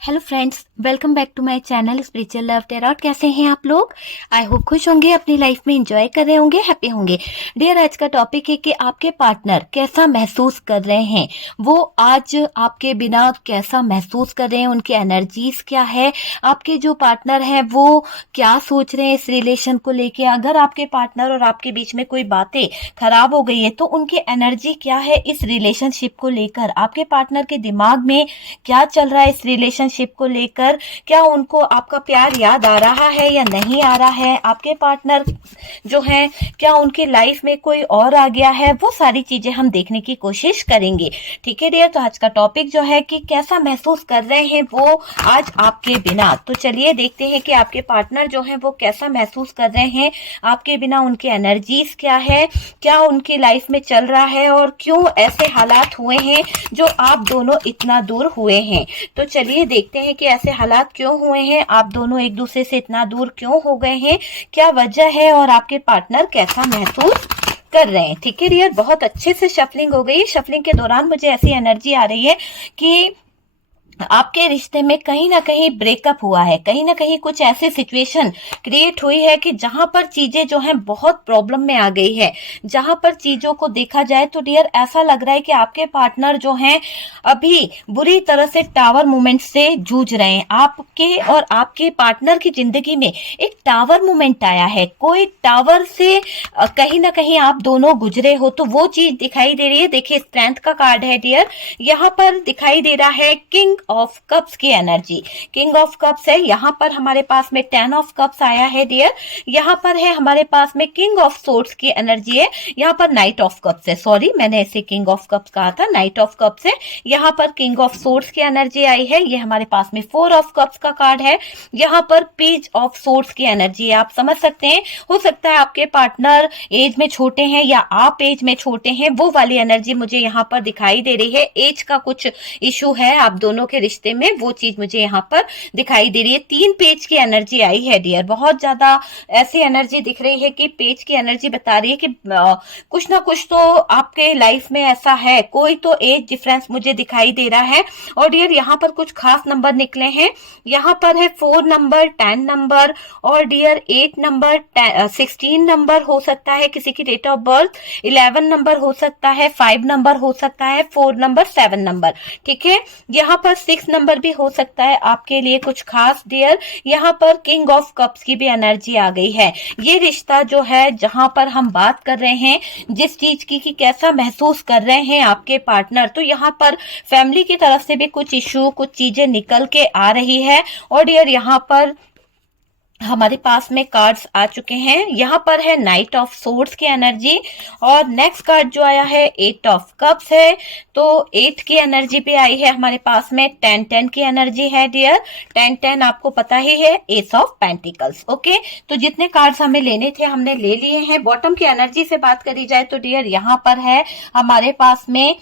Hello friends, welcome back to my channel spiritual love tarot. कैसे हैं आप लोग? आई होप खुश होंगे, अपनी लाइफ में एंजॉय कर रहे होंगे, हैप्पी होंगे। डियर, आज का टॉपिक है कि आपके पार्टनर कैसा महसूस कर रहे हैं, वो आज आपके बिना कैसा महसूस कर रहे हैं, उनकी एनर्जीज क्या है, आपके जो पार्टनर हैं वो क्या सोच रहे हैं इस रिलेशन को लेके। अगर आपके पार्टनर और आपके बीच में कोई बातें खराब हो गई है तो उनकी एनर्जी क्या है इस रिलेशनशिप को लेकर, आपके पार्टनर के दिमाग में क्या चल रहा है इस रिलेशनशिप को लेकर, क्या उनको आपका प्यार याद आ रहा है या नहीं आ रहा है, आपके पार्टनर जो है क्या उनकी लाइफ में कोई और आ गया है, वो सारी चीजें हम देखने की कोशिश करेंगे। ठीक है डियर, तो आज का टॉपिक जो है कि कैसा महसूस कर रहे हैं वो आज आपके बिना। तो चलिए देखते हैं कि आपके पार्टनर जो है वो कैसा महसूस कर रहे हैं आपके बिना, उनकी एनर्जीज क्या है, क्या उनकी लाइफ में चल रहा है और क्यों ऐसे हालात हुए हैं जो आप दोनों इतना दूर हुए हैं। तो चलिए देखते हैं कि ऐसे हालात क्यों हुए हैं, आप दोनों एक दूसरे से इतना दूर क्यों हो गए हैं, क्या वजह है और आपके पार्टनर कैसा महसूस कर रहे हैं। ठीक है डियर, बहुत अच्छे से शफलिंग हो गई। शफलिंग के दौरान मुझे ऐसी एनर्जी आ रही है कि आपके रिश्ते में कहीं ना कहीं ब्रेकअप हुआ है, कहीं ना कहीं कुछ ऐसी सिचुएशन क्रिएट हुई है कि जहां पर चीजें जो हैं बहुत प्रॉब्लम में आ गई है। जहां पर चीजों को देखा जाए तो डियर ऐसा लग रहा है कि आपके पार्टनर जो हैं अभी बुरी तरह से टावर मूवमेंट से जूझ रहे हैं। आपके और आपके पार्टनर की जिंदगी में एक टावर मूवमेंट आया है, कोई टावर से कहीं ना कहीं आप दोनों गुजरे हो, तो वो चीज दिखाई दे रही है। देखिए स्ट्रेंथ का कार्ड है डियर, यहाँ पर दिखाई दे रहा है किंग ऑफ कप्स की एनर्जी। किंग ऑफ कप्स है, यहाँ पर हमारे पास में 10 ऑफ कप्स आया है डियर, यहाँ पर है हमारे पास में किंग ऑफ सोर्ड्स की एनर्जी है, यहाँ पर नाइट ऑफ कप्स है। सॉरी, मैंने ऐसे किंग ऑफ कप्स कहा था, नाइट ऑफ कप्स है। यहाँ पर किंग ऑफ सोर्ड्स की एनर्जी आई है, ये हमारे पास में 4 ऑफ कप्स का कार्ड है, यहाँ पर पेज ऑफ सोर्ड्स की एनर्जी है। आप समझ सकते हैं, हो सकता है आपके पार्टनर एज में छोटे हैं या आप एज में छोटे हैं, वो वाली एनर्जी मुझे यहाँ पर दिखाई दे रही है। एज का कुछ इशू है आप दोनों के रिश्ते में, वो चीज मुझे यहाँ पर दिखाई दे रही है। 3 पेज की एनर्जी आई है डियर, बहुत ज्यादा ऐसी एनर्जी दिख रही है कि पेज की एनर्जी बता रही है कि कुछ ना कुछ तो आपके लाइफ में ऐसा है, कोई तो एज डिफरेंस मुझे दिखाई दे रहा है। और डियर यहाँ पर कुछ खास नंबर निकले हैं, यहाँ पर है 4 नंबर, 10 नंबर और डियर 8 नंबर, 16 नंबर हो सकता है किसी की डेट ऑफ बर्थ, 11 नंबर हो सकता है, 5 नंबर हो सकता है, 4 नंबर, 7 नंबर। ठीक है, यहाँ पर 6 नंबर भी हो सकता है आपके लिए कुछ खास डियर। यहाँ पर किंग ऑफ कप्स की भी एनर्जी आ गई है। ये रिश्ता जो है जहां पर हम बात कर रहे हैं जिस चीज की कि कैसा महसूस कर रहे हैं आपके पार्टनर, तो यहाँ पर फैमिली की तरफ से भी कुछ इशू, कुछ चीजें निकल के आ रही है। और डियर यहाँ पर हमारे पास में कार्ड्स आ चुके हैं, यहाँ पर है नाइट ऑफ सोर्ड्स की एनर्जी और नेक्स्ट कार्ड जो आया है 8 ऑफ कप्स है। तो 8 की एनर्जी भी आई है हमारे पास में, 10 की एनर्जी है डियर, 10 आपको पता ही है, एस ऑफ पेंटिकल्स। ओके, तो जितने कार्ड्स हमें लेने थे हमने ले लिए हैं। बॉटम की एनर्जी से बात करी जाए तो डियर यहाँ पर है हमारे पास में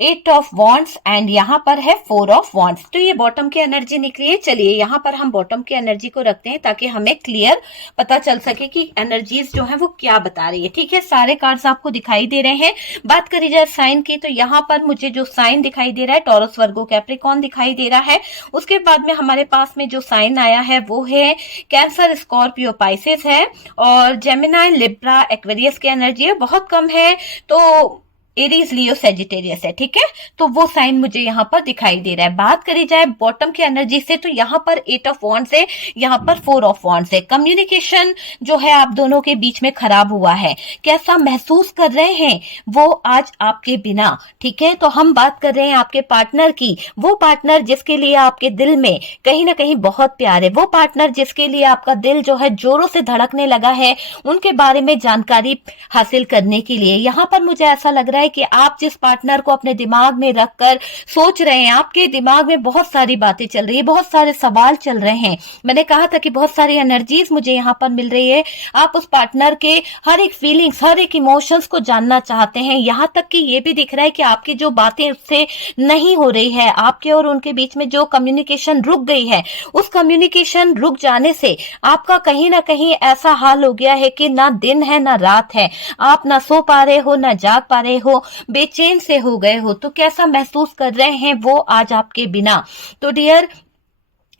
8 ऑफ वॉन्ड्स एंड यहाँ पर है 4 ऑफ वॉन्ड्स। तो ये बॉटम की एनर्जी निकली है। चलिए यहाँ पर हम बॉटम की एनर्जी को रखते हैं ताकि हमें क्लियर पता चल सके कि एनर्जीज जो है वो क्या बता रही है। ठीक है, सारे कार्ड्स आपको दिखाई दे रहे हैं। बात करी जाए साइन की तो यहाँ पर मुझे जो साइन दिखाई दे रहा है टॉरस, वर्गो, कैप्रिकॉर्न दिखाई दे रहा है। उसके बाद में हमारे पास में जो साइन आया है वो है कैंसर, स्कॉर्पियो, पाइसेस है और जेमिनाई, लिब्रा, एक्वेरियस की एनर्जी है, बहुत कम है। तो एरीज, लियो, सेजिटेरियस है। ठीक है, तो वो साइन मुझे यहाँ पर दिखाई दे रहा है। बात करी जाए बॉटम की एनर्जी से तो यहाँ पर 8 ऑफ वॉन्ड्स है, यहाँ पर 4 ऑफ वॉन्ड्स है। कम्युनिकेशन जो है आप दोनों के बीच में खराब हुआ है, कैसा महसूस कर रहे हैं वो आज आपके बिना। ठीक है, तो हम बात कर रहे हैं आपके पार्टनर की, वो पार्टनर जिसके लिए आपके दिल में कहीं ना कहीं बहुत प्यार है, वो पार्टनर जिसके लिए आपका दिल जो है जोरों से धड़कने लगा है, उनके बारे में जानकारी हासिल करने के लिए। यहाँ पर मुझे ऐसा लग रहा है कि आप जिस पार्टनर को अपने दिमाग में रखकर सोच रहे हैं, आपके दिमाग में बहुत सारी बातें चल रही है, बहुत सारे सवाल चल रहे हैं। मैंने कहा था कि बहुत सारी एनर्जीज मुझे यहाँ पर मिल रही है। आप उस पार्टनर के हर एक फीलिंग्स, हर एक इमोशंस को जानना चाहते हैं। यहाँ तक कि ये भी दिख रहा है कि आपकी जो बातें उससे नहीं हो रही है, आपके और उनके बीच में जो कम्युनिकेशन रुक गई है, उस कम्युनिकेशन रुक जाने से आपका कहीं ना कहीं ऐसा हाल हो गया है कि ना दिन है ना रात है, आप ना सो पा रहे हो ना जाग पा रहे हो, बेचैन से हो गए हो। तो कैसा महसूस कर रहे हैं वो आज आपके बिना। तो डियर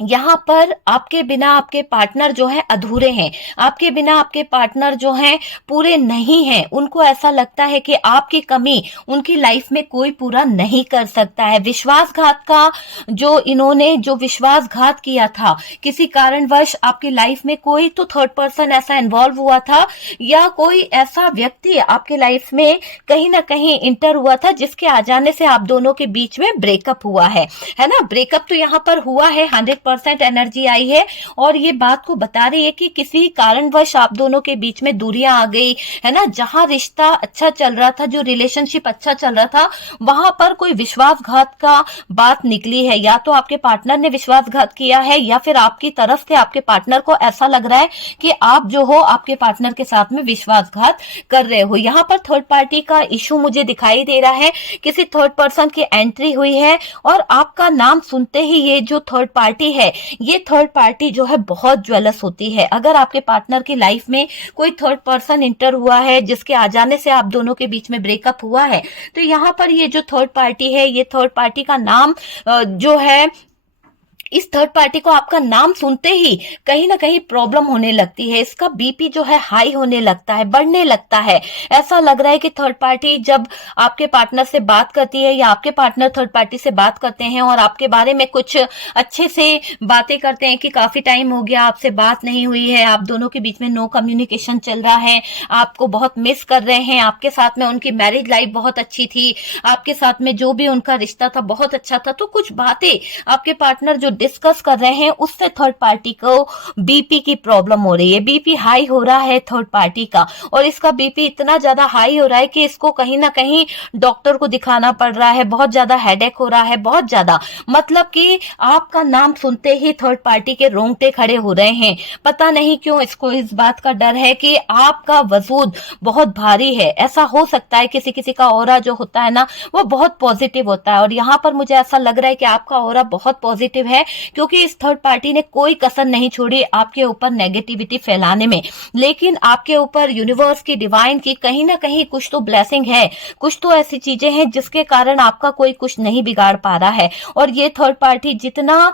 यहाँ पर आपके बिना आपके पार्टनर जो है अधूरे हैं, आपके बिना आपके पार्टनर जो हैं पूरे नहीं हैं। उनको ऐसा लगता है कि आपकी कमी उनकी लाइफ में कोई पूरा नहीं कर सकता है। विश्वासघात का जो इन्होंने जो विश्वासघात किया था, किसी कारणवश आपकी लाइफ में कोई तो थर्ड पर्सन ऐसा इन्वॉल्व हुआ था, या कोई ऐसा व्यक्ति आपके लाइफ में कहीं ना कहीं इंटर हुआ था, जिसके आ जाने से आप दोनों के बीच में ब्रेकअप हुआ है ना। ब्रेकअप तो यहाँ पर हुआ है, 100% एनर्जी आई है, और ये बात को बता रही है कि किसी कारणवश आप दोनों के बीच में दूरियां आ गई है ना। जहां रिश्ता अच्छा चल रहा था, जो रिलेशनशिप अच्छा चल रहा था, वहां पर कोई विश्वासघात का बात निकली है। या तो आपके पार्टनर ने विश्वासघात किया है, या फिर आपकी तरफ से आपके पार्टनर को ऐसा लग रहा है कि आप जो हो आपके पार्टनर के साथ में विश्वासघात कर रहे हो। यहाँ पर थर्ड पार्टी का इशू मुझे दिखाई दे रहा है, किसी थर्ड पर्सन की एंट्री हुई है, और आपका नाम सुनते ही ये जो थर्ड पार्टी है, ये थर्ड पार्टी जो है बहुत ज्वेलस होती है। अगर आपके पार्टनर की लाइफ में कोई थर्ड पर्सन इंटर हुआ है, जिसके आ जाने से आप दोनों के बीच में ब्रेकअप हुआ है, तो यहाँ पर ये जो थर्ड पार्टी है, ये थर्ड पार्टी का नाम जो है, इस थर्ड पार्टी को आपका नाम सुनते ही कहीं ना कहीं प्रॉब्लम होने लगती है। इसका बीपी जो है हाई होने लगता है, बढ़ने लगता है। ऐसा लग रहा है कि थर्ड पार्टी जब आपके पार्टनर से बात करती है, या आपके पार्टनर थर्ड पार्टी से बात करते हैं और आपके बारे में कुछ अच्छे से बातें करते हैं कि काफी टाइम हो गया आपसे बात नहीं हुई है, आप दोनों के बीच में नो कम्युनिकेशन चल रहा है, आपको बहुत मिस कर रहे हैं, आपके साथ में उनकी मैरिज लाइफ बहुत अच्छी थी, आपके साथ में जो भी उनका रिश्ता था बहुत अच्छा था, तो कुछ बातें आपके पार्टनर जो डिस्कस कर रहे हैं, उससे थर्ड पार्टी को बीपी की प्रॉब्लम हो रही है। बीपी हाई हो रहा है थर्ड पार्टी का, और इसका बीपी इतना ज्यादा हाई हो रहा है कि इसको कहीं ना कहीं डॉक्टर को दिखाना पड़ रहा है, बहुत ज्यादा हेडेक हो रहा है, बहुत ज्यादा, मतलब कि आपका नाम सुनते ही थर्ड पार्टी के रोंगटे खड़े हो रहे हैं। पता नहीं क्यों इसको इस बात का डर है कि आपका वजूद बहुत भारी है। ऐसा हो सकता है किसी किसी का ऑरा जो होता है ना, वो बहुत पॉजिटिव होता है, और यहाँ पर मुझे ऐसा लग रहा है कि आपका ऑरा बहुत पॉजिटिव है, क्योंकि इस थर्ड पार्टी ने कोई कसर नहीं छोड़ी आपके ऊपर नेगेटिविटी फैलाने में। लेकिन आपके ऊपर यूनिवर्स की, डिवाइन की कहीं ना कहीं कुछ तो ब्लेसिंग है, कुछ तो ऐसी चीजें हैं जिसके कारण आपका कोई कुछ नहीं बिगाड़ पा रहा है। और ये थर्ड पार्टी जितना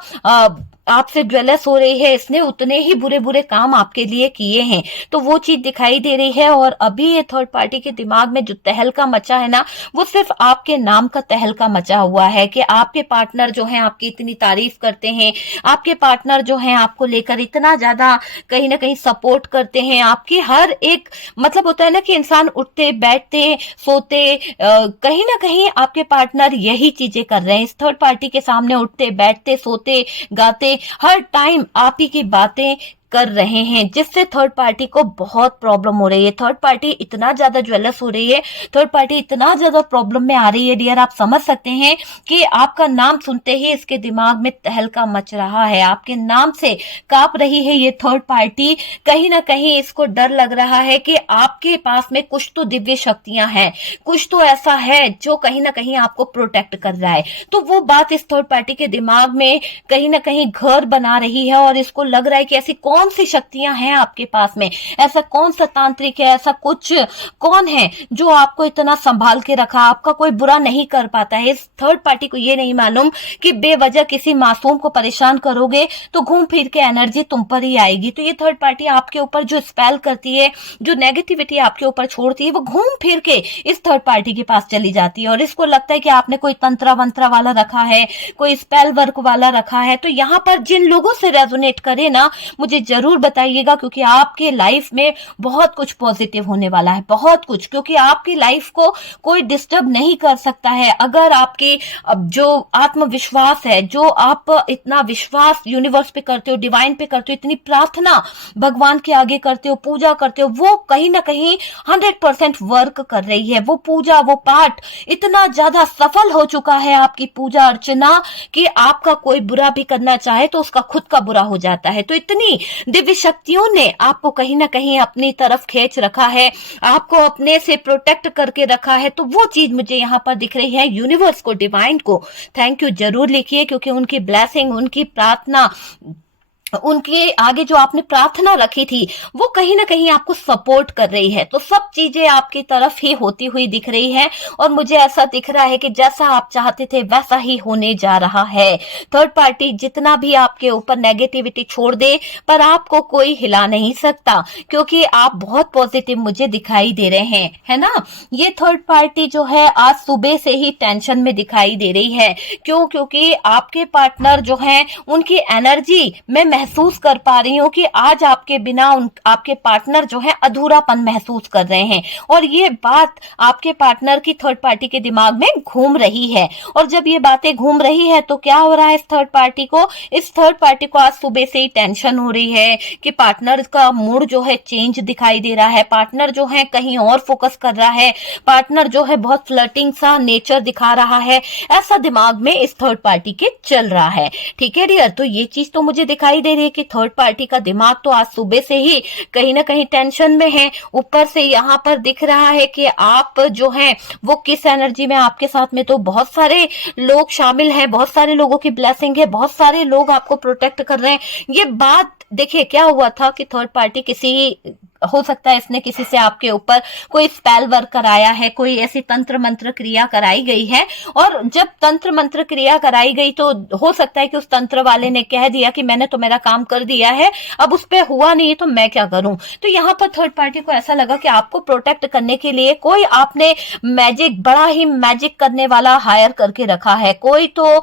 आपसे ज्वेलस हो रही है, इसने उतने ही बुरे बुरे काम आपके लिए किए हैं, तो वो चीज दिखाई दे रही है। और अभी ये थर्ड पार्टी के दिमाग में जो तहलका मचा है ना, वो सिर्फ आपके नाम का तहलका मचा हुआ है कि आपके पार्टनर जो हैं आपकी इतनी तारीफ करते हैं, आपके पार्टनर जो हैं आपको लेकर इतना ज्यादा कहीं ना कहीं सपोर्ट करते हैं, आपकी हर एक, मतलब होता है ना कि इंसान उठते बैठते सोते कहीं ना कहीं आपके पार्टनर यही चीजें कर रहे हैं। इस थर्ड पार्टी के सामने उठते बैठते सोते गाते हर टाइम आप ही की बातें कर रहे हैं, जिससे थर्ड पार्टी को बहुत प्रॉब्लम हो रही है। थर्ड पार्टी इतना ज्यादा ज्वेलस हो रही है, थर्ड पार्टी इतना ज्यादा प्रॉब्लम में आ रही है डियर, आप समझ सकते हैं कि आपका नाम सुनते ही इसके दिमाग में तहलका मच रहा है, आपके नाम से कांप रही है ये थर्ड पार्टी। कहीं ना कहीं इसको डर लग रहा है कि आपके पास में कुछ तो दिव्य शक्तियां हैं, कुछ तो ऐसा है जो कहीं ना कहीं आपको प्रोटेक्ट कर रहा है। तो वो बात इस थर्ड पार्टी के दिमाग में कहीं ना कहीं घर बना रही है, और इसको लग रहा है कि ऐसी कौन सी शक्तियां हैं आपके पास में, ऐसा कौन सा तांत्रिक है, ऐसा कुछ कौन है जो आपको इतना संभाल के रखा, आपका कोई बुरा नहीं कर पाता है। इस थर्ड पार्टी को ये नहीं मालूम कि बेवजह किसी मासूम को परेशान करोगे तो घूम फिर के एनर्जी तुम पर ही आएगी। तो ये थर्ड पार्टी आपके ऊपर जो स्पेल करती है, जो नेगेटिविटी आपके ऊपर छोड़ती है, वो घूम फिर के इस थर्ड पार्टी के पास चली जाती है, और इसको लगता है कि आपने कोई तंत्रा वंत्रा वाला रखा है, कोई स्पेल वर्क वाला रखा है। तो यहाँ पर जिन लोगों से रेजोनेट करे ना, मुझे जरूर बताइएगा, क्योंकि आपके लाइफ में बहुत कुछ पॉजिटिव होने वाला है, बहुत कुछ, क्योंकि आपकी लाइफ को कोई डिस्टर्ब नहीं कर सकता है। अगर आपके जो आत्मविश्वास है, जो आप इतना विश्वास यूनिवर्स पे करते हो, डिवाइन पे करते हो, इतनी प्रार्थना भगवान के आगे करते हो, पूजा करते हो, वो कहीं ना कहीं 100% वर्क कर रही है। वो पूजा, वो पाठ इतना ज्यादा सफल हो चुका है, आपकी पूजा अर्चना, कि आपका कोई बुरा भी करना चाहे तो उसका खुद का बुरा हो जाता है। तो इतनी दिव्य शक्तियों ने आपको कहीं ना कहीं अपनी तरफ खींच रखा है, आपको अपने से प्रोटेक्ट करके रखा है। तो वो चीज मुझे यहाँ पर दिख रही है। यूनिवर्स को, डिवाइन को थैंक यू जरूर लिखिए, क्योंकि उनकी ब्लेसिंग, उनकी प्रार्थना उनके आगे जो आपने प्रार्थना रखी थी वो कहीं ना कहीं आपको सपोर्ट कर रही है। तो सब चीजें आपकी तरफ ही होती हुई दिख रही है और मुझे ऐसा दिख रहा है कि जैसा आप चाहते थे वैसा ही होने जा रहा है। थर्ड पार्टी जितना भी आपके ऊपर नेगेटिविटी छोड़ दे पर आपको कोई हिला नहीं सकता, क्योंकि आप बहुत पॉजिटिव मुझे दिखाई दे रहे हैं, है ना। ये थर्ड पार्टी जो है आज सुबह से ही टेंशन में दिखाई दे रही है। क्यों? क्योंकि आपके पार्टनर जो है उनकी एनर्जी मैं महसूस कर पा रही हूँ कि आज आपके बिना आपके पार्टनर जो है अधूरापन महसूस कर रहे हैं। और ये बात आपके पार्टनर की थर्ड पार्टी के दिमाग में घूम रही है। और जब ये बातें घूम रही है तो क्या हो रहा है, इस थर्ड पार्टी को आज सुबह से ही टेंशन हो रही है कि पार्टनर का मूड जो है चेंज दिखाई दे रहा है, पार्टनर जो है कहीं और फोकस कर रहा है, पार्टनर जो है बहुत फ्लर्टिंग सा नेचर दिखा रहा है, ऐसा दिमाग में इस थर्ड पार्टी के चल रहा है। ठीक है डियर, तो ये चीज तो मुझे दिखाई दे रही है कि थर्ड पार्टी का दिमाग तो आज सुबह से ही कहीं ना कहीं टेंशन में है। ऊपर से यहाँ पर दिख रहा है कि आप जो हैं वो किस एनर्जी में, आपके साथ में तो बहुत सारे लोग शामिल हैं, बहुत सारे लोगों की ब्लेसिंग है, बहुत सारे लोग आपको प्रोटेक्ट कर रहे हैं। ये बात देखिए क्या हुआ था कि थर्ड पार्टी हो सकता है इसने किसी से आपके ऊपर कोई स्पेल वर्क कराया है, कोई ऐसी तंत्र मंत्र क्रिया कराई गई है। और जब तंत्र मंत्र क्रिया कराई गई तो हो सकता है कि उस तंत्र वाले ने कह दिया कि मैंने तो मेरा काम कर दिया है, अब उस पर हुआ नहीं तो मैं क्या करूं। तो यहाँ पर थर्ड पार्टी को ऐसा लगा कि आपको प्रोटेक्ट करने के लिए कोई आपने मैजिक, बड़ा ही मैजिक करने वाला हायर करके रखा है, कोई तो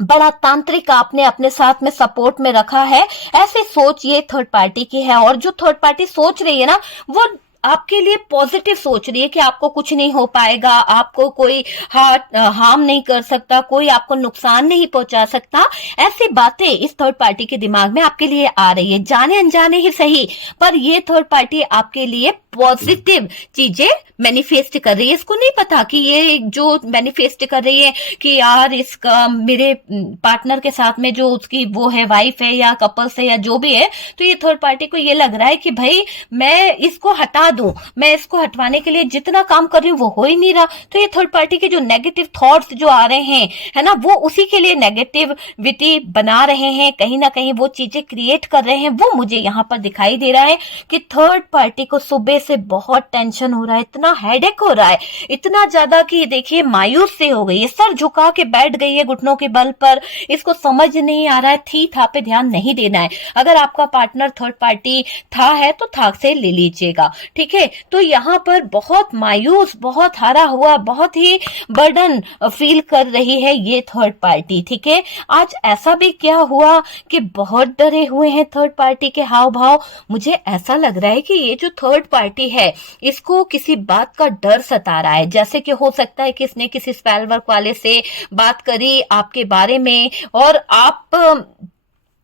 बड़ा तांत्रिक आपने अपने साथ में सपोर्ट में रखा है। ऐसी सोच ये थर्ड पार्टी की है। और जो थर्ड पार्टी सोच रही है ना वो आपके लिए पॉजिटिव सोच रही है कि आपको कुछ नहीं हो पाएगा, आपको कोई हार्म नहीं कर सकता, कोई आपको नुकसान नहीं पहुंचा सकता। ऐसी बातें इस थर्ड पार्टी के दिमाग में आपके लिए आ रही है, जाने अनजाने ही सही, पर ये थर्ड पार्टी आपके लिए पॉजिटिव चीजें मैनिफेस्ट कर रही है। इसको नहीं पता कि ये जो मैनिफेस्ट कर रही है कि यार इसका मेरे पार्टनर के साथ में जो उसकी वो है, वाइफ है या कपल्स है या जो भी है, तो ये थर्ड पार्टी को ये लग रहा है कि भाई मैं इसको हटा दूं, मैं इसको हटवाने के लिए जितना काम कर रही हूँ वो हो ही नहीं रहा। तो ये थर्ड पार्टी के जो नेगेटिव थॉट्स जो आ रहे हैं, है ना, वो उसी के लिए नेगेटिविटी बना रहे हैं, कहीं ना कहीं वो चीजें क्रिएट कर रहे हैं। वो मुझे यहाँ पर दिखाई दे रहा है कि थर्ड पार्टी को सुबह से बहुत टेंशन हो रहा है, इतना हेडेक हो रहा है, इतना ज्यादा कि देखिए मायूस से हो गई है, सर झुका के बैठ गई है घुटनों के बल पर। इसको समझ नहीं आ रहा है, थी था पे ध्यान नहीं देना है। अगर आपका पार्टनर थर्ड पार्टी था है तो था से ले लीजिएगा, ठीक है। तो यहाँ पर बहुत मायूस, बहुत हारा हुआ, बहुत ही बर्डन फील कर रही है ये थर्ड पार्टी, ठीक है। आज ऐसा भी क्या हुआ कि बहुत डरे हुए हैं थर्ड पार्टी के हाव भाव। मुझे ऐसा लग रहा है कि ये जो थर्ड पार्टी है इसको किसी बात का डर सता रहा है, जैसे कि हो सकता है कि इसने किसी स्पेल वर्क वाले से बात करी आपके बारे में और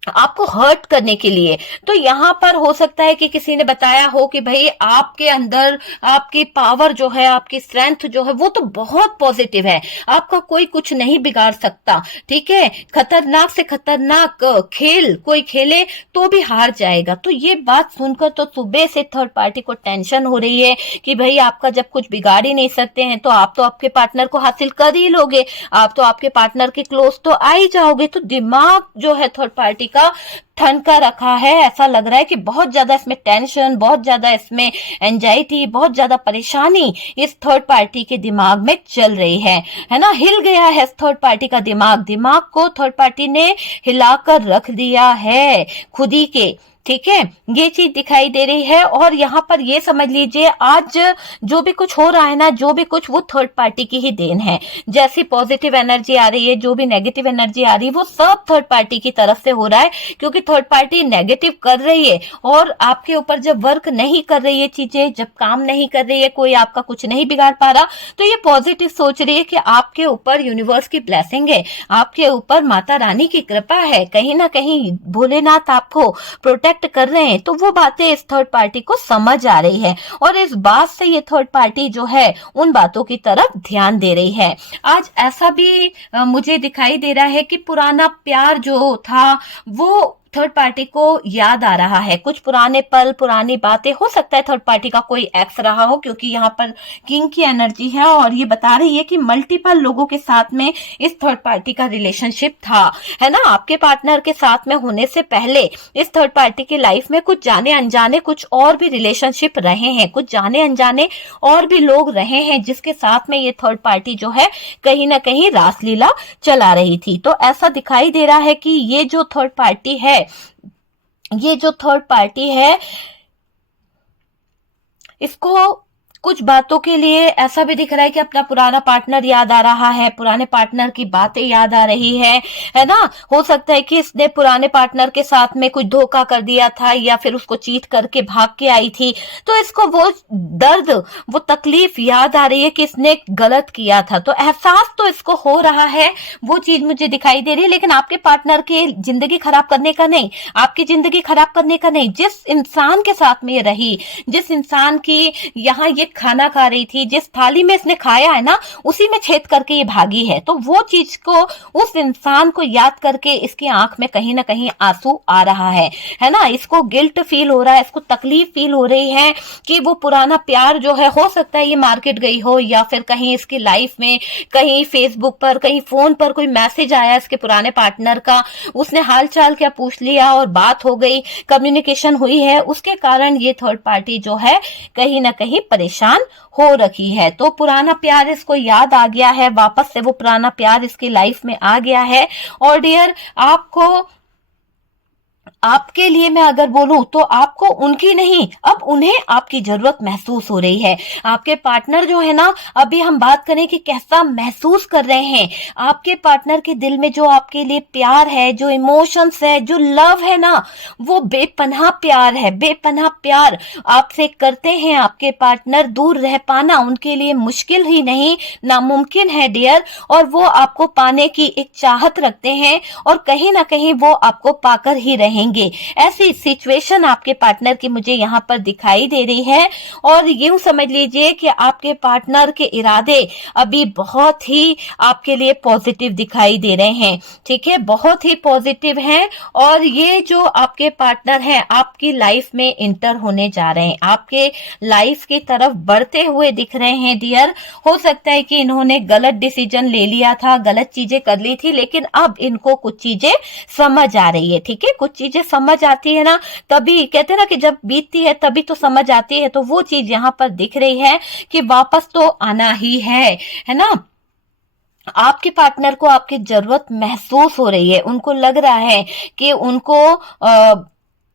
आपको हर्ट करने के लिए। तो यहाँ पर हो सकता है कि किसी ने बताया हो कि भाई आपके अंदर आपकी पावर जो है, आपकी स्ट्रेंथ जो है वो तो बहुत पॉजिटिव है, आपका कोई कुछ नहीं बिगाड़ सकता, ठीक है। खतरनाक से खतरनाक खेल कोई खेले तो भी हार जाएगा। तो ये बात सुनकर तो सुबह से थर्ड पार्टी को टेंशन हो रही है कि भाई आपका जब कुछ बिगाड़ ही नहीं सकते हैं तो आप तो आपके पार्टनर को हासिल कर ही लोगे, आप तो आपके पार्टनर के क्लोज तो आ ही जाओगे। तो दिमाग जो है थर्ड पार्टी का ठनका रखा है। ऐसा लग रहा है कि बहुत ज्यादा इसमें टेंशन, बहुत ज्यादा इसमें एंजाइटी, बहुत ज्यादा परेशानी इस थर्ड पार्टी के दिमाग में चल रही है ना। हिल गया है थर्ड पार्टी का दिमाग को थर्ड पार्टी ने हिलाकर रख दिया है खुद ही के, ठीक है। ये चीज दिखाई दे रही है। और यहाँ पर ये समझ लीजिए आज जो भी कुछ हो रहा है ना, जो भी कुछ, वो थर्ड पार्टी की ही देन है। जैसी पॉजिटिव एनर्जी आ रही है, जो भी नेगेटिव एनर्जी आ रही है, वो सब थर्ड पार्टी की तरफ से हो रहा है, क्योंकि थर्ड पार्टी नेगेटिव कर रही है और आपके ऊपर जब वर्क नहीं कर रही है चीजें, जब काम नहीं कर रही है, कोई आपका कुछ नहीं बिगाड़ पा रहा, तो ये पॉजिटिव सोच रही है कि आपके ऊपर यूनिवर्स की ब्लेसिंग है, आपके ऊपर माता रानी की कृपा है, कहीं ना कहीं भोलेनाथ आपको प्रोटेक्ट कर रहे हैं। तो वो बातें इस थर्ड पार्टी को समझ आ रही है और इस बात से ये थर्ड पार्टी जो है उन बातों की तरफ ध्यान दे रही है। आज ऐसा भी मुझे दिखाई दे रहा है कि पुराना प्यार जो था वो थर्ड पार्टी को याद आ रहा है, कुछ पुराने पल, पुरानी बातें, हो सकता है थर्ड पार्टी का कोई एक्स रहा हो, क्योंकि यहाँ पर किंग की एनर्जी है और ये बता रही है कि मल्टीपल लोगों के साथ में इस थर्ड पार्टी का रिलेशनशिप था, है ना। आपके पार्टनर के साथ में होने से पहले इस थर्ड पार्टी की लाइफ में कुछ जाने अनजाने कुछ और भी रिलेशनशिप रहे हैं, कुछ जाने अनजाने और भी लोग रहे हैं जिसके साथ में ये थर्ड पार्टी जो है कहीं ना कहीं रासलीला चला रही थी। तो ऐसा दिखाई दे रहा है कि ये जो थर्ड पार्टी है, ये जो थर्ड पार्टी है, इसको कुछ बातों के लिए ऐसा भी दिख रहा है कि अपना पुराना पार्टनर याद आ रहा है, पुराने पार्टनर की बातें याद आ रही है ना। हो सकता है कि इसने पुराने पार्टनर के साथ में कुछ धोखा कर दिया था या फिर उसको चीट करके भाग के आई थी, तो इसको वो दर्द, वो तकलीफ याद आ रही है कि इसने गलत किया था। तो एहसास तो इसको हो रहा है, वो चीज मुझे दिखाई दे रही है, लेकिन आपके पार्टनर की जिंदगी खराब करने का नहीं, आपकी जिंदगी खराब करने का नहीं। जिस इंसान के साथ में ये रही, जिस इंसान की यहाँ ये खाना खा रही थी, जिस थाली में इसने खाया है ना, उसी में छेद करके ये भागी है। तो वो चीज को, उस इंसान को याद करके इसकी आंख में कहीं ना कहीं आंसू आ रहा है ना। इसको गिल्ट फील हो रहा है, इसको तकलीफ फील हो रही है कि वो पुराना प्यार जो है, हो सकता है ये मार्केट गई हो या फिर कहीं इसकी लाइफ में, कहीं फेसबुक पर, कहीं फोन पर कोई मैसेज आया इसके पुराने पार्टनर का, उसने हाल चाल क्या पूछ लिया और बात हो गई, कम्युनिकेशन हुई है, उसके कारण ये थर्ड पार्टी जो है कहीं ना कहीं परेशान हो रखी है। तो पुराना प्यार इसको याद आ गया है, वापस से वो पुराना प्यार इसकी लाइफ में आ गया है। और डियर, आपके लिए मैं अगर बोलूं तो आपको उनकी नहीं, अब उन्हें आपकी जरूरत महसूस हो रही है। आपके पार्टनर जो है ना, अभी हम बात करें कि कैसा महसूस कर रहे हैं, आपके पार्टनर के दिल में जो आपके लिए प्यार है, जो इमोशंस है, जो लव है ना, वो बेपनाह प्यार है, बेपनाह प्यार आपसे करते हैं आपके पार्टनर। दूर रह पाना उनके लिए मुश्किल ही नहीं, नामुमकिन है डियर। और वो आपको पाने की एक चाहत रखते हैं और कहीं ना कहीं वो आपको पाकर ही रहेंगे। ऐसी सिचुएशन आपके पार्टनर की मुझे यहाँ पर दिखाई दे रही है। और यूं समझ लीजिए कि आपके पार्टनर के इरादे अभी बहुत ही आपके लिए पॉजिटिव दिखाई दे रहे हैं, ठीक है, बहुत ही पॉजिटिव हैं। और ये जो आपके पार्टनर हैं आपकी लाइफ में इंटर होने जा रहे हैं, आपके लाइफ की तरफ बढ़ते हुए दिख रहे हैं डियर। हो सकता है कि इन्होंने गलत डिसीजन ले लिया था, गलत चीजें कर ली थी, लेकिन अब इनको कुछ चीजें समझ आ रही है, ठीक है। कुछ चीजें समझ आती है ना, तभी कहते हैं ना कि जब बीतती है तभी तो समझ आती है। तो वो चीज यहाँ पर दिख रही है कि वापस तो आना ही है ना। आपके पार्टनर को आपकी जरूरत महसूस हो रही है, उनको लग रहा है कि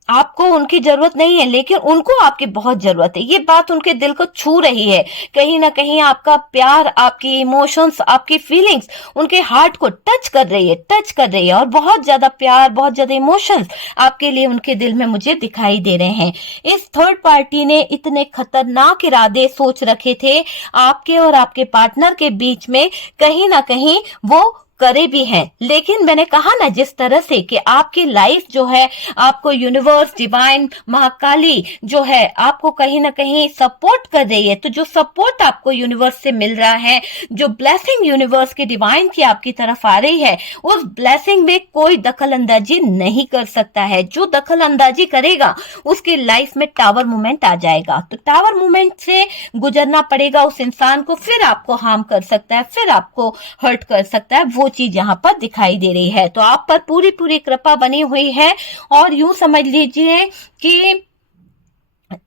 आपको उनकी जरूरत नहीं है, लेकिन उनको आपकी बहुत जरूरत है। ये बात उनके दिल को छू रही है। कहीं ना कहीं आपका प्यार, आपकी इमोशंस, आपकी फीलिंग्स उनके हार्ट को टच कर रही है, टच कर रही है। और बहुत ज्यादा प्यार, बहुत ज्यादा इमोशंस आपके लिए उनके दिल में मुझे दिखाई दे रहे हैं। इस थर्ड पार्टी ने इतने खतरनाक इरादे सोच रखे थे आपके और आपके पार्टनर के बीच में, कहीं ना कहीं वो करे भी हैं। लेकिन मैंने कहा ना जिस तरह से कि आपकी लाइफ जो है, आपको यूनिवर्स, डिवाइन, महाकाली जो है आपको कहीं ना कहीं सपोर्ट कर रही है। तो जो सपोर्ट आपको यूनिवर्स से मिल रहा है, जो ब्लेसिंग यूनिवर्स की, डिवाइन की आपकी तरफ आ रही है, उस ब्लेसिंग में कोई दखल अंदाजी नहीं कर सकता है। जो दखल अंदाजी करेगा उसकी लाइफ में टावर मूवमेंट आ जाएगा। तो टावर मूवमेंट से गुजरना पड़ेगा उस इंसान को, फिर आपको हार्म कर सकता है, फिर आपको हर्ट कर सकता है। वो चीज यहाँ पर दिखाई दे रही है। तो आप पर पूरी पूरी कृपा बनी हुई है। और यूं समझ लीजिए कि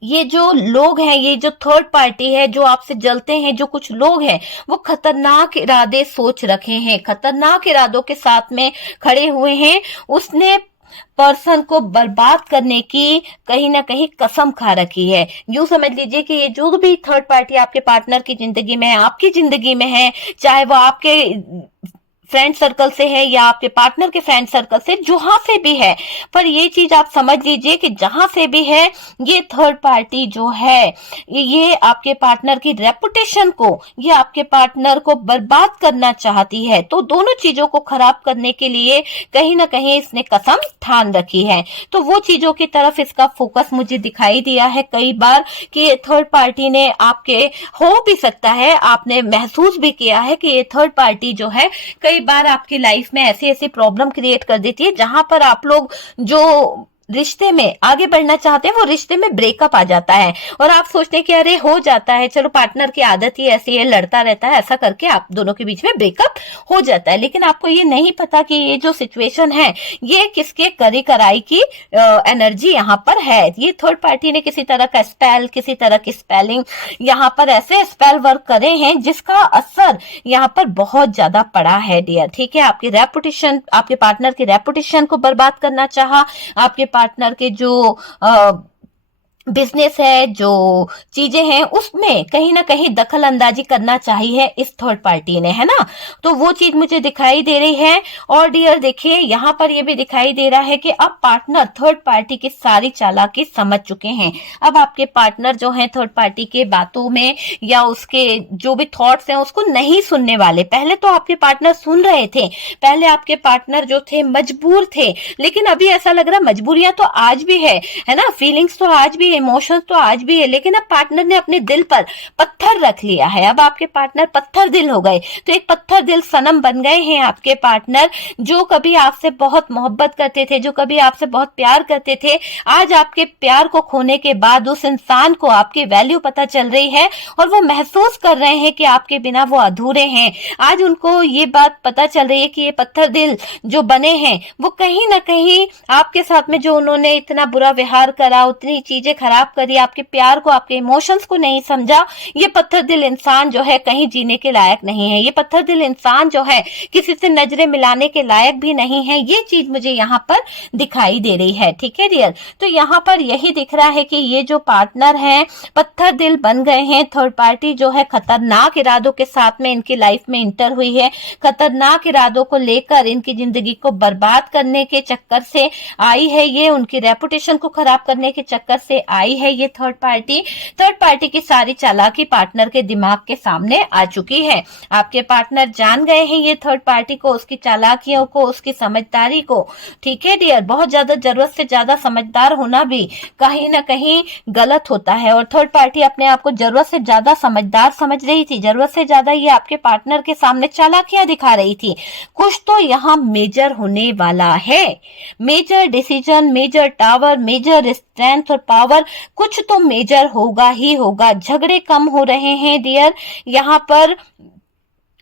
ये जो लोग हैं, ये जो थर्ड पार्टी है, जो आपसे जलते हैं, जो कुछ लोग हैं, वो खतरनाक इरादे सोच रखे हैं, खतरनाक इरादों के साथ में खड़े हुए हैं। उसने पर्सन को बर्बाद करने की कहीं ना कहीं कसम खा रखी है। यूं समझ लीजिए कि ये जो भी थर्ड पार्टी आपके पार्टनर की जिंदगी में है, आपकी जिंदगी में है, चाहे वो आपके फ्रेंड सर्कल से है या आपके पार्टनर के फ्रेंड सर्कल से, जहां से भी है, पर ये चीज आप समझ लीजिए कि जहां से भी है, ये थर्ड पार्टी जो है, ये आपके पार्टनर की रेपुटेशन को, ये आपके पार्टनर को बर्बाद करना चाहती है। तो दोनों चीजों को खराब करने के लिए कहीं ना कहीं इसने कसम ठान रखी है। तो वो चीजों की तरफ इसका फोकस मुझे दिखाई दिया है कई बार कि ये थर्ड पार्टी ने आपके, हो भी सकता है आपने महसूस भी किया है कि ये थर्ड पार्टी जो है कई बार आपकी लाइफ में ऐसी ऐसी प्रॉब्लम क्रिएट कर देती है जहां पर आप लोग जो रिश्ते में आगे बढ़ना चाहते हैं वो रिश्ते में ब्रेकअप आ जाता है और आप सोचते हैं कि अरे हो जाता है, चलो पार्टनर की आदत ही ऐसी है, लड़ता रहता है, ऐसा करके आप दोनों के बीच में ब्रेकअप हो जाता है। लेकिन आपको ये नहीं पता कि ये जो सिचुएशन है ये किसके करी कराई की एनर्जी यहाँ पर है। ये थर्ड पार्टी ने किसी तरह का स्पेल, किसी तरह की स्पेलिंग यहाँ पर ऐसे स्पेल वर्क करे हैं जिसका असर यहाँ पर बहुत ज्यादा पड़ा है डियर। ठीक है, आपकी रेपुटेशन, आपके पार्टनर की रेपुटेशन को बर्बाद करना चाहा, आपके पार्टनर के जो बिजनेस है, जो चीजें हैं उसमें कहीं ना कहीं दखल अंदाजी करना चाहिए इस थर्ड पार्टी ने, है ना। तो वो चीज मुझे दिखाई दे रही है। और डियर देखिए यहाँ पर ये भी दिखाई दे रहा है कि अब पार्टनर थर्ड पार्टी की सारी चालाकी समझ चुके हैं। अब आपके पार्टनर जो है थर्ड पार्टी के बातों में या उसके जो भी थॉट्स हैं उसको नहीं सुनने वाले। पहले तो आपके पार्टनर सुन रहे थे, पहले आपके पार्टनर जो थे मजबूर थे, लेकिन अभी ऐसा लग रहा है मजबूरियां तो आज भी है ना, फीलिंग्स तो आज भी, इमोशंस तो आज भी है, लेकिन अब पार्टनर ने अपने दिल पर पत्थर रख लिया है। अब आपके पार्टनर पत्थर दिल हो गए। तो एक पत्थर दिल सनम बन गए हैं आपके पार्टनर, जो कभी आपसे बहुत मोहब्बत करते थे, जो कभी आपसे बहुत प्यार करते थे। आज आपके प्यार को खोने के बाद उस इंसान को आपकी वैल्यू पता चल रही है और वो महसूस कर रहे हैं कि आपके बिना वो अधूरे हैं। आज उनको ये बात पता चल रही है कि ये पत्थर दिल जो बने हैं वो कहीं ना कहीं आपके साथ में जो उन्होंने इतना बुरा व्यवहार करा, उतनी चीजें खराब करी, आपके प्यार को, आपके इमोशंस को नहीं समझा, ये पत्थर दिल इंसान जो है कहीं जीने के लायक नहीं है। ये पत्थर दिल इंसान जो है किसी से नजरें मिलाने के लायक भी नहीं है। ये चीज मुझे यहाँ पर दिखाई दे रही है। ठीक है डियर, तो यहाँ पर यही दिख रहा है कि ये जो पार्टनर है पत्थर दिल बन गए हैं। थर्ड पार्टी जो है खतरनाक इरादों के साथ में इनकी लाइफ में इंटर हुई है, खतरनाक इरादों को लेकर इनकी जिंदगी को बर्बाद करने के चक्कर से आई है, ये उनकी रेपुटेशन को खराब करने के चक्कर से आई है। ये थर्ड पार्टी की सारी चालाकी पार्टनर के दिमाग के सामने आ चुकी है। आपके पार्टनर जान गए हैं ये थर्ड पार्टी को, उसकी चालाकियों को, उसकी समझदारी को। ठीक है डियर, बहुत ज्यादा जरूरत से ज्यादा समझदार होना भी कहीं ना कहीं गलत होता है और थर्ड पार्टी अपने आप को जरूरत से ज्यादा समझदार समझ रही थी, जरूरत से ज्यादा ये आपके पार्टनर के सामने चालाकियां दिखा रही थी। कुछ तो यहाँ मेजर होने वाला है, major decision, major tower, major strength और पावर, कुछ तो मेजर होगा ही होगा। झगड़े कम हो रहे हैं डियर, यहाँ पर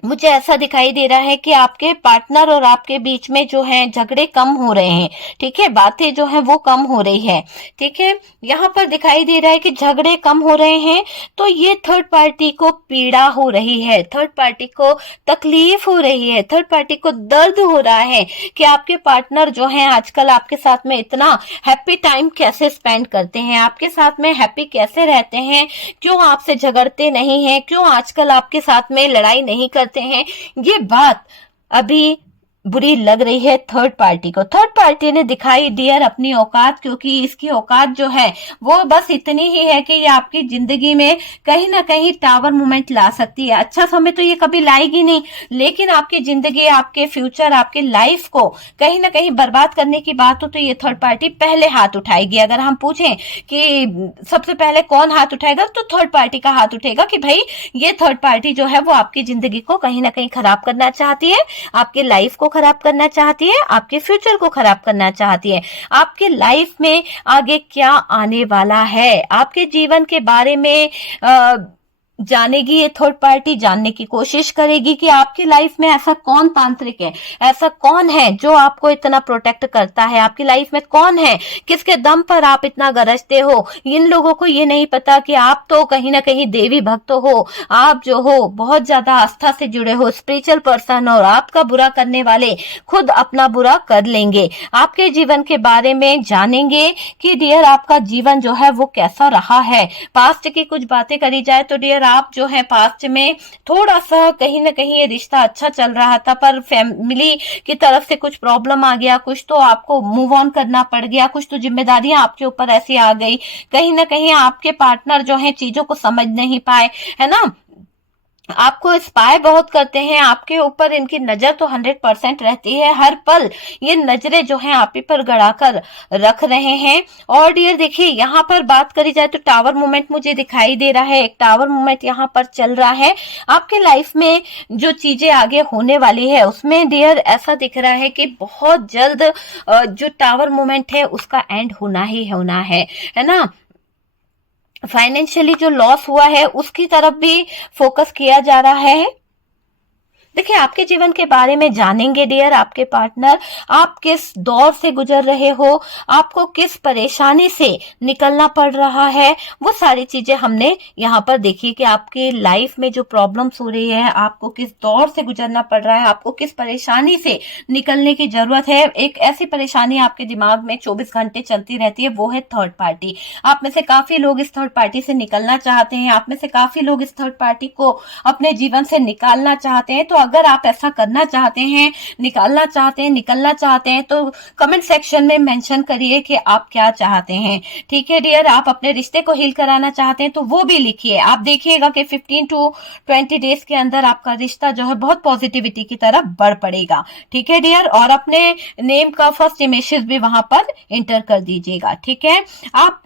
मुझे ऐसा दिखाई दे रहा है कि आपके पार्टनर और आपके बीच में जो है झगड़े कम हो रहे हैं। ठीक है, बातें जो है वो कम हो रही है। ठीक है, यहाँ पर दिखाई दे रहा है कि झगड़े कम हो रहे हैं, तो ये थर्ड पार्टी को पीड़ा हो रही है, थर्ड पार्टी को तकलीफ हो रही है, थर्ड पार्टी को दर्द हो रहा है कि आपके पार्टनर जो है आजकल आपके साथ में इतना हैप्पी टाइम कैसे स्पेंड करते हैं, आपके साथ में हैप्पी कैसे रहते हैं, क्यों आपसे झगड़ते नहीं हैं, क्यों आजकल आपके साथ में लड़ाई नहीं करते हैं। ये बात अभी बुरी लग रही है थर्ड पार्टी को। थर्ड पार्टी ने दिखाई डियर अपनी औकात, क्योंकि इसकी औकात जो है वो बस इतनी ही है कि ये आपकी जिंदगी में कहीं ना कहीं टावर मोमेंट ला सकती है। अच्छा समय तो ये कभी लाएगी नहीं, लेकिन आपकी जिंदगी, आपके फ्यूचर, आपके लाइफ को कहीं ना कहीं बर्बाद करने की बात हो तो ये थर्ड पार्टी पहले हाथ उठाएगी। अगर हम पूछें कि सबसे पहले कौन हाथ उठाएगा तो थर्ड पार्टी का हाथ उठेगा कि भाई ये थर्ड पार्टी जो है वो आपकी जिंदगी को कहीं ना कहीं खराब करना चाहती है, आपकी लाइफ को खराब करना चाहती है, आपके फ्यूचर को खराब करना चाहती है। आपके लाइफ में आगे क्या आने वाला है, आपके जीवन के बारे में जानेगी ये थर्ड पार्टी, जानने की कोशिश करेगी कि आपकी लाइफ में ऐसा कौन तांत्रिक है, ऐसा कौन है जो आपको इतना प्रोटेक्ट करता है, आपकी लाइफ में कौन है, किसके दम पर आप इतना गरजते हो। इन लोगों को ये नहीं पता कि आप तो कहीं ना कहीं देवी भक्त हो, आप जो हो बहुत ज्यादा आस्था से जुड़े हो, स्पिरिचुअल पर्सन, और आपका बुरा करने वाले खुद अपना बुरा कर लेंगे। आपके जीवन के बारे में जानेंगे कि डियर आपका जीवन जो है वो कैसा रहा है। पास्ट की कुछ बातें करी जाए तो डियर आप जो है पास्ट में थोड़ा सा कहीं ना कहीं ये रिश्ता अच्छा चल रहा था, पर फैमिली की तरफ से कुछ प्रॉब्लम आ गया, कुछ तो आपको मूव ऑन करना पड़ गया, कुछ तो जिम्मेदारियां आपके ऊपर ऐसी आ गई, कहीं ना कहीं आपके पार्टनर जो है चीजों को समझ नहीं पाए, है ना। आपको स्पाई बहुत करते हैं, आपके ऊपर इनकी नजर तो 100% रहती है, हर पल ये नजरें जो हैं आप ही पर गड़ाकर रख रहे हैं। और डियर देखिए यहाँ पर बात करी जाए तो टावर मूवमेंट मुझे दिखाई दे रहा है, एक टावर मूवमेंट यहाँ पर चल रहा है। आपके लाइफ में जो चीजें आगे होने वाली है उसमें डियर ऐसा दिख रहा है कि बहुत जल्द जो टावर मूवमेंट है उसका एंड होना ही होना है ना। फाइनेंशियली जो लॉस हुआ है उसकी तरफ भी फोकस किया जा रहा है। देखिए आपके जीवन के बारे में जानेंगे डियर, आपके पार्टनर आप किस दौर से गुजर रहे हो, आपको किस परेशानी से निकलना पड़ रहा है, वो सारी चीजें हमने यहाँ पर देखी कि आपकी लाइफ में जो प्रॉब्लम्स हो रही है, आपको किस दौर से गुजरना पड़ रहा है, आपको किस परेशानी से निकलने की जरूरत है। एक ऐसी परेशानी आपके दिमाग में 24 घंटे चलती रहती है, वो है थर्ड पार्टी। आप में से काफी लोग इस थर्ड पार्टी से निकलना चाहते हैं, आप में से काफी लोग इस थर्ड पार्टी को अपने जीवन से निकालना चाहते हैं। तो अगर आप ऐसा करना चाहते हैं, निकालना चाहते हैं, निकलना चाहते हैं, तो कमेंट सेक्शन में मेंशन करिए कि आप क्या चाहते हैं। ठीक है डियर, आप अपने रिश्ते को हील कराना चाहते हैं तो वो भी लिखिए। आप देखिएगा कि 15 टू 20 डेज के अंदर आपका रिश्ता जो है बहुत पॉजिटिविटी की तरफ बढ़ पड़ेगा। ठीक है डियर, और अपने नेम का फर्स्ट इमेजेस भी वहां पर इंटर कर दीजिएगा। ठीक है, आप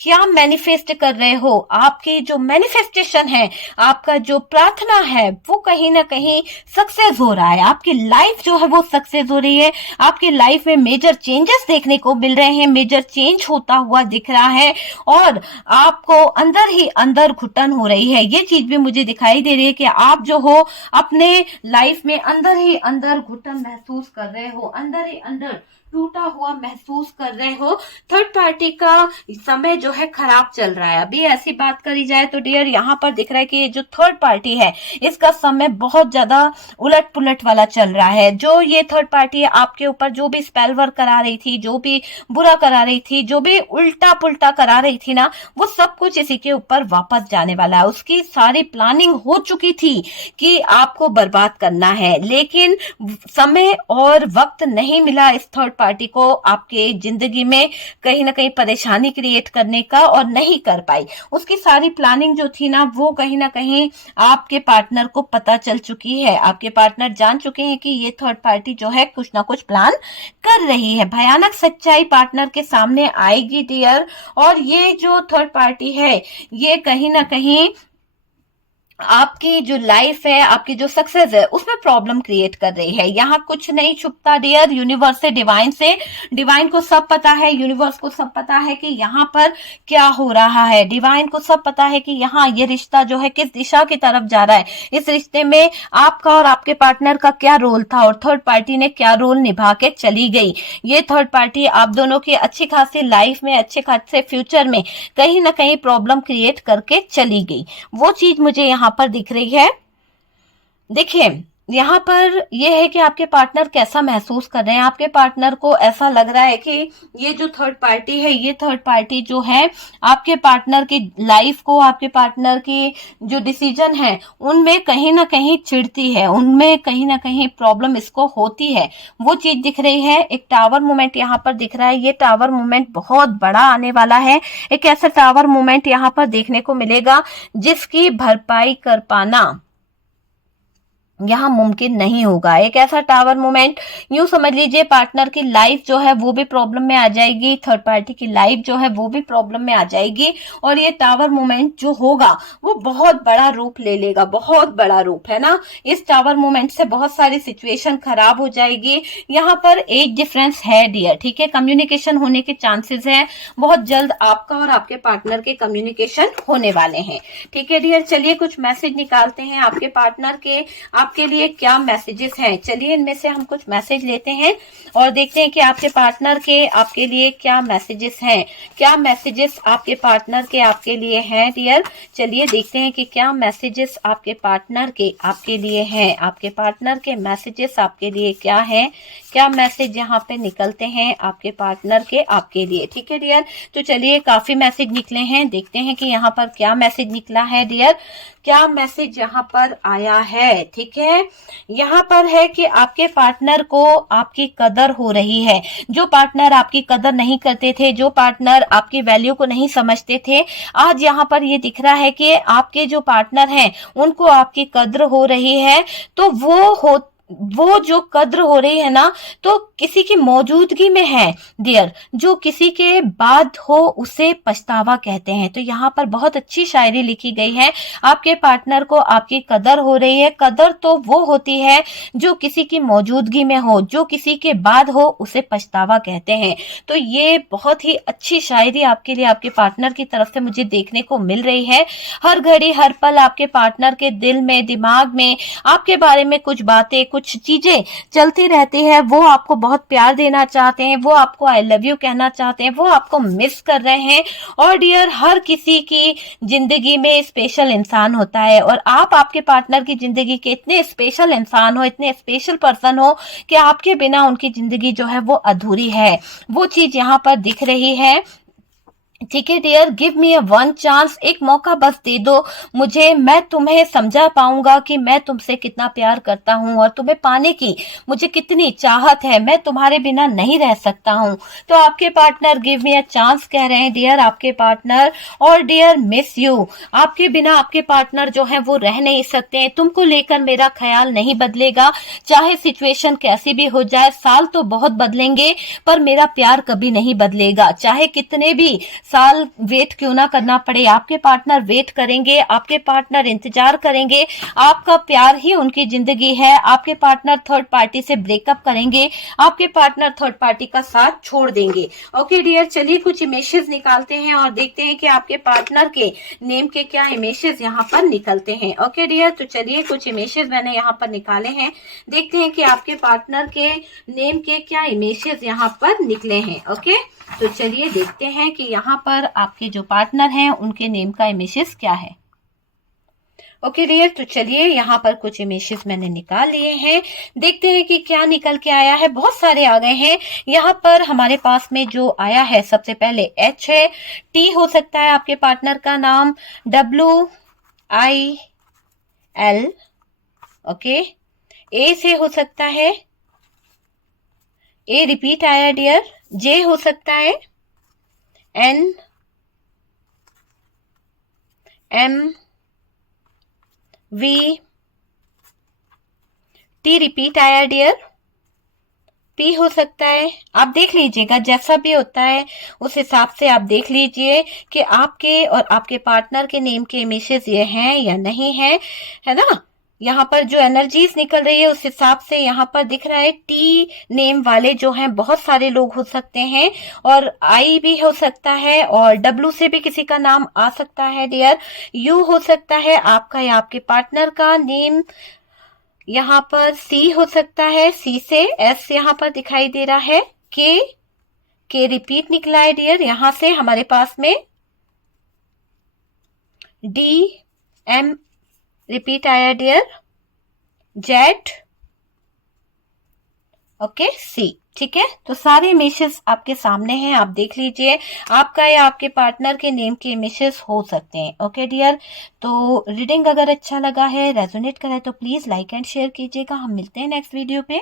क्या मैनिफेस्ट कर रहे हो, आपकी जो मैनिफेस्टेशन है, आपका जो प्रार्थना है वो कहीं ना कहीं सक्सेस हो रहा है। आपकी लाइफ जो है वो सक्सेस हो रही है, आपकी लाइफ में मेजर चेंजेस देखने को मिल रहे हैं, मेजर चेंज होता हुआ दिख रहा है और आपको अंदर ही अंदर घुटन हो रही है। ये चीज भी मुझे दिखाई दे रही है कि आप जो हो अपने लाइफ में अंदर ही अंदर घुटन महसूस कर रहे हो, अंदर ही अंदर टूटा हुआ महसूस कर रहे हो। थर्ड पार्टी का समय जो है खराब चल रहा है। अभी ऐसी बात करी जाए तो डियर यहाँ पर दिख रहा है कि ये जो थर्ड पार्टी है इसका समय बहुत ज्यादा उलट पुलट वाला चल रहा है। जो ये थर्ड पार्टी है आपके ऊपर जो भी स्पेल वर्क करा रही थी, जो भी बुरा करा रही थी, जो भी उल्टा पुल्टा करा रही थी ना, वो सब कुछ इसी के ऊपर वापस जाने वाला है। उसकी सारी प्लानिंग हो चुकी थी कि आपको बर्बाद करना है, लेकिन समय और वक्त नहीं मिला इस थर्ड पार्टी को आपके जिंदगी में कहीं ना कहीं परेशानी क्रिएट करने का, और नहीं कर पाई। उसकी सारी प्लानिंग जो थी ना वो कहीं ना कहीं आपके पार्टनर को पता चल चुकी है। आपके पार्टनर जान चुके हैं कि ये थर्ड पार्टी जो है कुछ ना कुछ प्लान कर रही है। भयानक सच्चाई पार्टनर के सामने आएगी डियर, और ये जो थर्ड पार्टी है ये कहीं ना कहीं आपकी जो लाइफ है, आपकी जो सक्सेस है उसमें प्रॉब्लम क्रिएट कर रही है। यहाँ कुछ नहीं छुपता डियर, यूनिवर्स से डिवाइन को सब पता है, यूनिवर्स को सब पता है कि यहाँ पर क्या हो रहा है। डिवाइन को सब पता है कि यहाँ ये रिश्ता जो है किस दिशा की तरफ जा रहा है, इस रिश्ते में आपका और आपके पार्टनर का क्या रोल था और थर्ड पार्टी ने क्या रोल निभा के चली गई। ये थर्ड पार्टी आप दोनों की अच्छी खासी लाइफ में, अच्छे खासे फ्यूचर में कहीं ना कहीं प्रॉब्लम क्रिएट करके चली गई। वो चीज मुझे यहाँ पर दिख रही है। देखिए यहाँ पर यह है कि आपके पार्टनर कैसा महसूस कर रहे हैं। आपके पार्टनर को ऐसा लग रहा है कि ये जो थर्ड पार्टी है, ये थर्ड पार्टी जो है आपके पार्टनर की लाइफ को, आपके पार्टनर की जो डिसीजन है उनमें कहीं ना कहीं चिढ़ती है, उनमें कहीं ना कहीं प्रॉब्लम इसको होती है। वो चीज दिख रही है। एक टावर मूवमेंट यहाँ पर दिख रहा है, ये टावर मूवमेंट बहुत बड़ा आने वाला है। एक ऐसा टावर मूवमेंट यहाँ पर देखने को मिलेगा जिसकी भरपाई कर पाना यहाँ मुमकिन नहीं होगा। एक ऐसा टावर मूवमेंट, यूं समझ लीजिए पार्टनर की लाइफ जो है वो भी प्रॉब्लम में आ जाएगी, थर्ड पार्टी की लाइफ जो है वो भी प्रॉब्लम में आ जाएगी, और ये टावर मूवमेंट जो होगा वो बहुत बड़ा रूप ले लेगा, बहुत बड़ा रूप है ना। इस टावर मूवमेंट से बहुत सारी सिचुएशन खराब हो जाएगी। यहाँ पर एज डिफरेंस है डियर, ठीक है, कम्युनिकेशन होने के चांसेस है। बहुत जल्द आपका और आपके पार्टनर के कम्युनिकेशन होने वाले हैं। ठीक है डियर, चलिए कुछ मैसेज निकालते हैं आपके पार्टनर के, आपके लिए क्या मैसेजेस हैं। चलिए इनमें से हम कुछ मैसेज लेते हैं और देखते हैं कि आपके पार्टनर के आपके लिए क्या मैसेजेस हैं, क्या मैसेजेस आपके पार्टनर के आपके लिए हैं डियर। चलिए देखते हैं कि क्या मैसेजेस आपके पार्टनर के आपके लिए हैं। आपके पार्टनर के मैसेजेस आपके लिए क्या हैं, क्या मैसेज यहाँ पे निकलते हैं आपके पार्टनर के आपके लिए। ठीक है डियर, तो चलिए काफी मैसेज निकले हैं, देखते हैं कि यहाँ पर क्या मैसेज निकला है डियर, क्या मैसेज यहाँ पर आया है। ठीक है, है। यहाँ पर है कि आपके पार्टनर को आपकी कदर हो रही है। जो पार्टनर आपकी कदर नहीं करते थे, जो पार्टनर आपकी वैल्यू को नहीं समझते थे, आज यहाँ पर ये दिख रहा है कि आपके जो पार्टनर हैं उनको आपकी कद्र हो रही है। तो वो जो कद्र हो रही है ना, तो किसी की मौजूदगी में है डियर। जो किसी के बाद हो उसे पछतावा कहते हैं। तो यहाँ पर बहुत अच्छी शायरी लिखी गई है। आपके पार्टनर को आपकी कदर हो रही है। कदर तो वो होती है जो किसी की मौजूदगी में हो, जो किसी के बाद हो उसे पछतावा कहते हैं। तो ये बहुत ही अच्छी शायरी आपके लिए आपके पार्टनर की तरफ से मुझे देखने को मिल रही है। हर घड़ी हर पल आपके पार्टनर के दिल में, दिमाग में आपके बारे में कुछ बातें, कुछ चीजें चलती रहती है। वो आपको बहुत प्यार देना चाहते हैं, वो आपको आई लव यू कहना चाहते हैं, वो आपको मिस कर रहे हैं। और डियर, हर किसी की जिंदगी में स्पेशल इंसान होता है और आप आपके पार्टनर की जिंदगी के इतने स्पेशल इंसान हो, इतने स्पेशल पर्सन हो कि आपके बिना उनकी जिंदगी जो है वो अधूरी है। वो चीज यहाँ पर दिख रही है। ठीक है dear, give me a one chance, एक मौका बस दे दो मुझे। मैं तुम्हें समझा पाऊंगा कि मैं तुमसे कितना प्यार करता हूं और तुम्हें पाने की मुझे कितनी चाहत है। मैं तुम्हारे बिना नहीं रह सकता हूं। तो आपके partner give me a chance कह रहे हैं डियर, आपके पार्टनर। और डियर, मिस यू, आपके बिना आपके पार्टनर जो है वो रह नहीं सकते हैं। तुमको लेकर मेरा ख्याल नहीं बदलेगा, चाहे सिचुएशन कैसी भी हो जाए। साल तो बहुत बदलेंगे पर मेरा प्यार कभी नहीं बदलेगा, चाहे कितने भी साल वेट क्यों ना करना पड़े। आपके पार्टनर वेट करेंगे, आपके पार्टनर इंतजार करेंगे। आपका प्यार ही उनकी जिंदगी है। आपके पार्टनर थर्ड पार्टी से ब्रेकअप करेंगे, आपके पार्टनर थर्ड पार्टी का साथ छोड़ देंगे। ओके डियर, चलिए कुछ इमेजेस निकालते हैं और देखते हैं कि आपके पार्टनर के नेम के क्या इमेजेस यहाँ पर निकलते हैं। ओके डियर, तो चलिए कुछ इमेजेस मैंने यहाँ पर निकाले हैं, देखते हैं कि आपके पार्टनर के नेम के क्या इमेजेस यहाँ पर निकले हैं। ओके, तो चलिए देखते हैं कि यहाँ पर आपके जो पार्टनर हैं उनके नेम का इमेजेस क्या है। ओके डियर, तो चलिए यहाँ पर कुछ इमेजेस मैंने निकाल लिए हैं, देखते हैं कि क्या निकल के आया है। बहुत सारे आ गए हैं। यहाँ पर हमारे पास में जो आया है सबसे पहले एच है, टी हो सकता है आपके पार्टनर का नाम, WIL, ओके, ए से हो सकता है, ए रिपीट आया डियर, जे हो सकता है, NM, V, T रिपीट आया डियर, P हो सकता है। आप देख लीजिएगा, जैसा भी होता है उस हिसाब से आप देख लीजिए कि आपके और आपके पार्टनर के नेम के इमेजेस ये हैं या नहीं है, है ना। यहाँ पर जो एनर्जीज निकल रही है उस हिसाब से यहाँ पर दिख रहा है टी नेम वाले जो हैं बहुत सारे लोग हो सकते हैं, और आई भी हो सकता है, और डब्ल्यू से भी किसी का नाम आ सकता है डियर, यू हो सकता है आपका या आपके पार्टनर का नेम। यहाँ पर सी हो सकता है, सी से एस यहाँ पर दिखाई दे रहा है, के रिपीट निकला है डियर। यहाँ से हमारे पास में DM रिपीट आया डियर, जेड, ओके, सी। ठीक है, तो सारे इमेजेस आपके सामने हैं, आप देख लीजिए। आपका या आपके पार्टनर के नेम के इमेजेस हो सकते हैं। ओके डियर, तो रीडिंग अगर अच्छा लगा है, रेजोनेट करा है तो प्लीज लाइक एंड शेयर कीजिएगा। हम मिलते हैं नेक्स्ट वीडियो पे।